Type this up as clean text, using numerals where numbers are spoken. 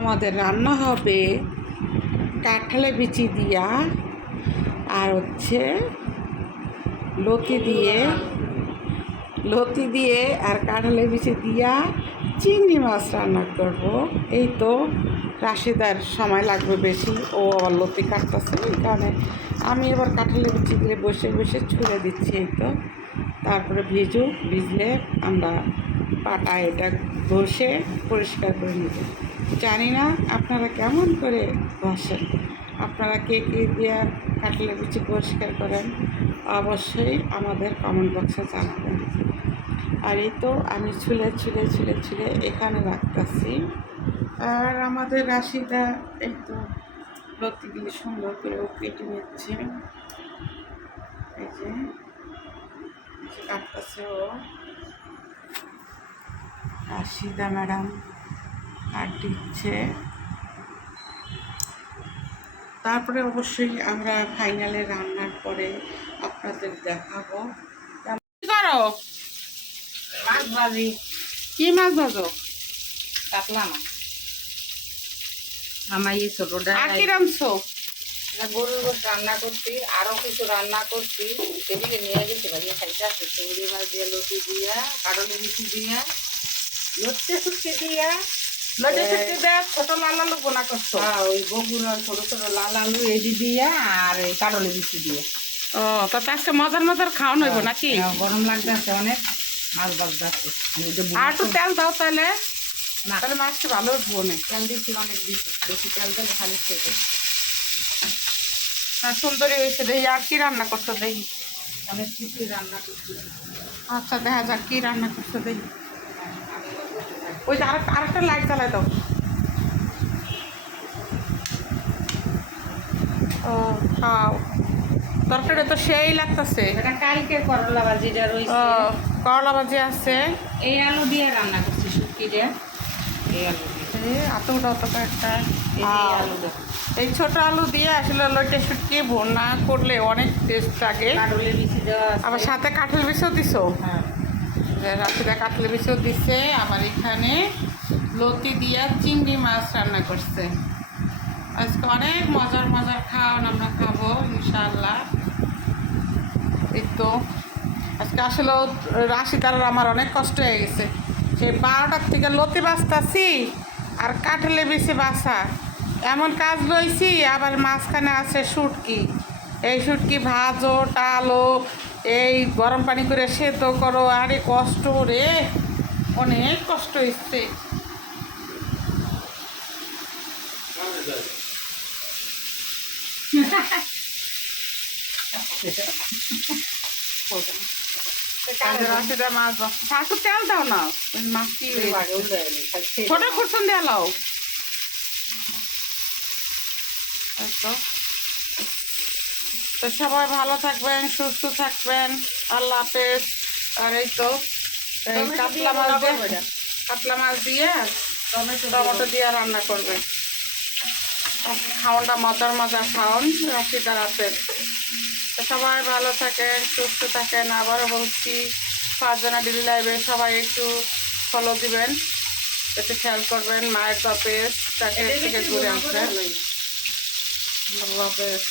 আমাদের রান্না হবে কাঁঠালে বিচি দিয়া আর হচ্ছে লতি দিয়ে আর কাঁঠালে বিচি দিয়া চিংড়ি মাছ রান্না করব। এই তো রাশিদার সময় লাগবে বেশি, ও আবার লতি কাটতেছে, এই কারণে আমি এবার কাঁঠালে বিচি দিয়ে বসে বসে ছুঁড়ে দিচ্ছি। এই তো তারপরে ভিজলে আমরা পাটা এটা ঘষে পরিষ্কার করে নেব। জানি না আপনারা কেমন করে ঘষেন, আপনারা কে দিয়ে কাঁঠালের বিচি পরিষ্কার করেন অবশ্যই আমাদের কমেন্ট বক্সে জানাবেন। আর এই তো আমি ছুলে এখানে রাখতেছি। আর আমাদের রাশিদা এই তো লতিগুলি সুন্দর করে ও কেটে নিচ্ছে, এই যে কাটতেছে ও রাশিদা ম্যাডাম আর দিচ্ছে। তারপরে অবশ্যই আমরা ফাইনালে রান্নার পরে আপনাদের দেখাবো। কি করো? মাছ ভাজি। কি মাছ ভাজো? কাতলা মাছ। আমার এই ছোটটা আর কি রাঁধছো? গরুর গোশত রান্না করছি, আরো কিছু রান্না করছি, সেদিকে নিয়ে গেছে ভাজিয়ে খাইতে আছে। চিংড়ি মাছ দিয়ে, লতি দিয়া, কাটলে বিচি দিয়া, লটে শুটকি দিয়া, লটে শুটকি দিয়ে ছোট লাল আলু বোনা করছো? ওই বগুড়ার ছোট ছোট লাল আলু এডি দিয়া আর এই কাটলে বিচি দিয়ে। ও তো আজকে মজার খাওয়ানো হইব নাকি? গরম লাগতেছে অনেক, মাছ ভাজতে আছে। আর একটু তেল দাও তাহলে, না তাহলে মাছটা ভালো উঠবো না। তেল দিচ্ছি অনেক, বেশি তেল দিলে খালি খেতে। সুন্দরী হয়েছে। দেখি আর কি রান্না করছো দেখি। অনেক কিছুই রান্না করছি। আচ্ছা দেখা যাক কি রান্না করছো দেখি। ওই যে আরেকটা লাইট জ্বালাই দাও। ও খাও, তরকারি তো সেই লাগতেছে। এটা কালকে করলা ভাজিটা রয়েছে। ও করলা ভাজি আছে। এই আলু দিয়ে রান্না করছি, শুটকি দিয়ে। এই আলু দিয়ে অত একটা এই আলু দিয়ে এই ছোট আলু দিয়ে আসলে লইটে শুটকি ভোনা করলে অনেক টেস্ট লাগে। কাটলে বিচি দেওয়া আছে। আবার সাথে কাঁঠাল বিচিও দিছো? হ্যাঁ, রাত্রিটা কাঁঠাল বিচিও দিছে। আবার এখানে লতি দিয়া চিংড়ি মাছ রান্না করছে। আজকে অনেক মজার খাওয়ান আমরা খাবো ইনশাআল্লাহ। এই তো আজকে আসলে রাশিদার আমার অনেক কষ্ট হয়ে গেছে। সেই 12টার থেকে লতি বাছতাছি আর কাঁঠালে বিচি বাছা, এমন কাজ লইছি। আবার মাঝখানে আছে শুটকি, এই শুটকি ভাজো, টালো, এই গরম পানি করে সেদ্ধ করো। আরে কষ্ট রে, অনেক কষ্ট হচ্ছে। রাশিদা মাছ শাশু তেল দাও না, মাছ কি ছোট খুরসুন দিয়ে লাও। তো সবাই ভালো থাকবেন, সুস্থ থাকবেন, আল্লাহ হাফেজ। আর এই তো কাতলা মাছ দিয়ে টমেটো দিয়ে রান্না করবে। খাওয়ানটা মজার খাওয়ান রাশিদার হাতের। তো সবাই ভালো থাকেন, সুস্থ থাকেন। আবারও বলছি, ফারজানা ডেইলি লাইভে সবাই একটু ফলো দিবেন, একটু খেয়াল করবেন। মায়ের টপেজ তাকে থেকে ঘুরে আসবেন। আল্লাহ হাফেজ।